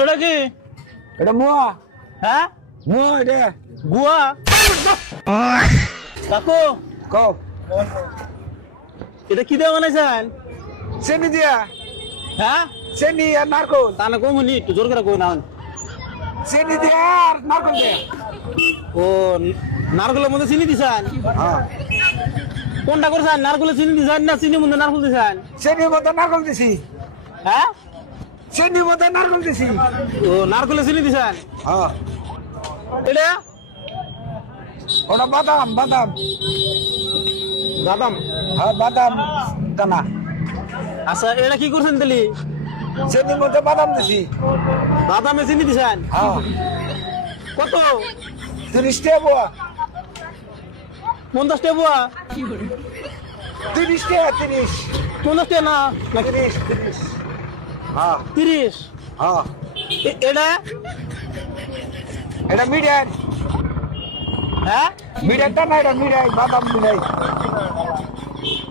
এটা কি? এটা মুয়া। হ্যাঁ মুয়া এটা। গুয়া। কাকু কও। এটা কি দিয়ে বানাইছেন? চেনি দিয়া। হ্যাঁ চেনি আর নারকল। তাহলে কমুনি একটু জোর করে কই না। চেনি দিয়া আর নারকল দিয়া। ও নারকেলের মধ্যে চিনি দিছেন? হ্যাঁ। কোনটা করছেন? নারকেলের চিনি দিছেন না চিনির মধ্যে নারকেল দিছেন? চেনির মধ্যে নারকল দিছি। হ্যাঁ চেনির মধ্যে নারকল দিছি। ও নারকেলের চিনি দিছেন? হ্যাঁ। এটা ওটা বাদাম বাদাম। বাদাম। হ্যাঁ বাদাম দানা। আচ্ছা এটা কি করছেন তাহলে? চেনির মধ্যে বাদাম দিছি। বাদামে চিনি দিছেন? হ্যাঁ। কত? 30 টাকা বুয়া। 50 টাকা বুয়া? 30 টাকা 30। 50 টাকা না 30 30। হ্যাঁ 30? হ্যাঁ। এটা এটা মিডিয়াম। হ্যাঁ মিডিয়ামটা না এটা মিডিয়াম বাদাম মিডিয়াম।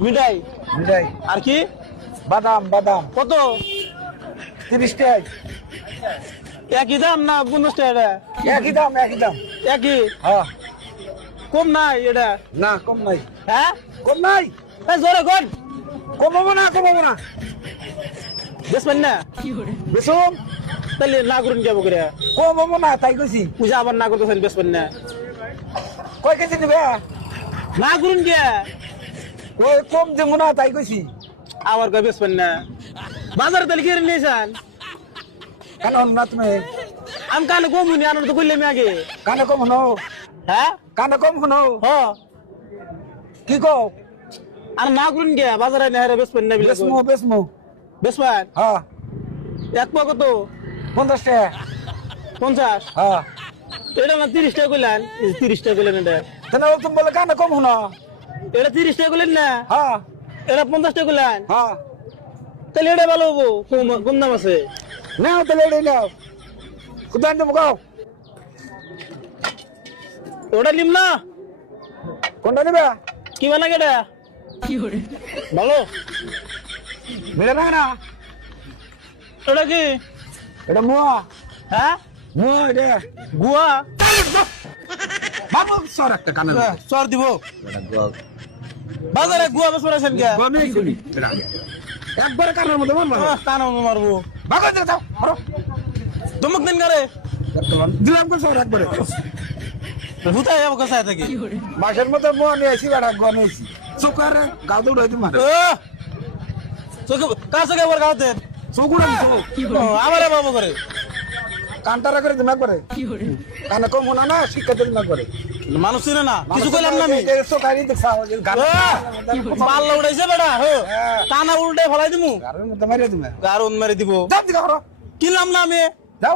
মিঠাই মিডিয়াম। আর কি? বাদাম বাদাম। কত? 30 টাকা। একই দাম না 50 টাকা? একই দাম একই দাম। একই? হ্যাঁ। কম নাই এটা? না কম নাই। হ্যাঁ কম নাই। এই জোরে কোন কমাবো না কমাবো না। বেসবেন না? বেসম তাহলে না করুন যাবো করে কমাবো না তাই কইছি। পূজা আবার না করতেছেন বেসবেন না? কয় কেজি নিবে? না করুন কে? কই কম দেবো না তাই কইছি। আবার কয় বেসবেন না? বাজারে তাহলে কিনে নিয়েছেন? কেন না তুমি? আমি কানে কম হুনি আনন্দ করলাম আগে। কানে কম শুনো। হ্যাঁ কানে কম শুনো। হ কি কও? আর না করুন কে? বাজারে না হারে বেসবেন না বিলে বেসমু বেসমু। বেসবেন? হ্যাঁ। এক পা কত? 50 টাকা। 50? হ্যাঁ। এটা না 30 টাকা কইলেন? 30 টাকা কইলেন এটা? তাহলে তুমি বলে কানে কম শুনো। এটা 30 টাকা কইলেন না? হ্যাঁ এটা 50 টাকা কইলেন? হ্যাঁ। তাহলে এটা ভালো হবো, কম দাম আছে। নাও তাহলে এটাই নাও। কোথায় দেবো গাও? ওটা নিম না? কোনটা নিবে? কি বানা এটা? ভালো? মিলে না না। ওটা কি? এটা মুয়া। হ্যাঁ মুয়া এটা। গুয়া। বাবু সর একটা কানে। চর দিব বাজারে গুয়া বেশ পড়াছেন কে? গনে করি। একবারে কানের মধ্যে মারবা। কান মারবো ভাগো দে দাও। মারো। ধমক দেন কারে? দিলাম কো সর একবারে। হুতাই যাবো কাছে থেকে। মাসের মধ্যে মুয়া নিয়ে আসি বেটা গনে আসি। চোকারে গাও দৌড়াই দি মারে। চোখে কাছে একবার গাওতে চোকুড়া চোক। আমারে বাবু করে কান্টারা করে দিমাগ করে। কানে কম শোনা না শিক্ষা দিমাগ করে। মানুষ চিনে না কিছু কইলাম না আমি। চোকারি দেখছা গান। পাল্লা উঠাইছে বেটা কানা উল্টে ফেলাই দিমু। গারের মধ্যে মারিয়ে দিমে। গারুন মেরে দিব যাও দিগা করো। কিনলাম না আমি। যাও।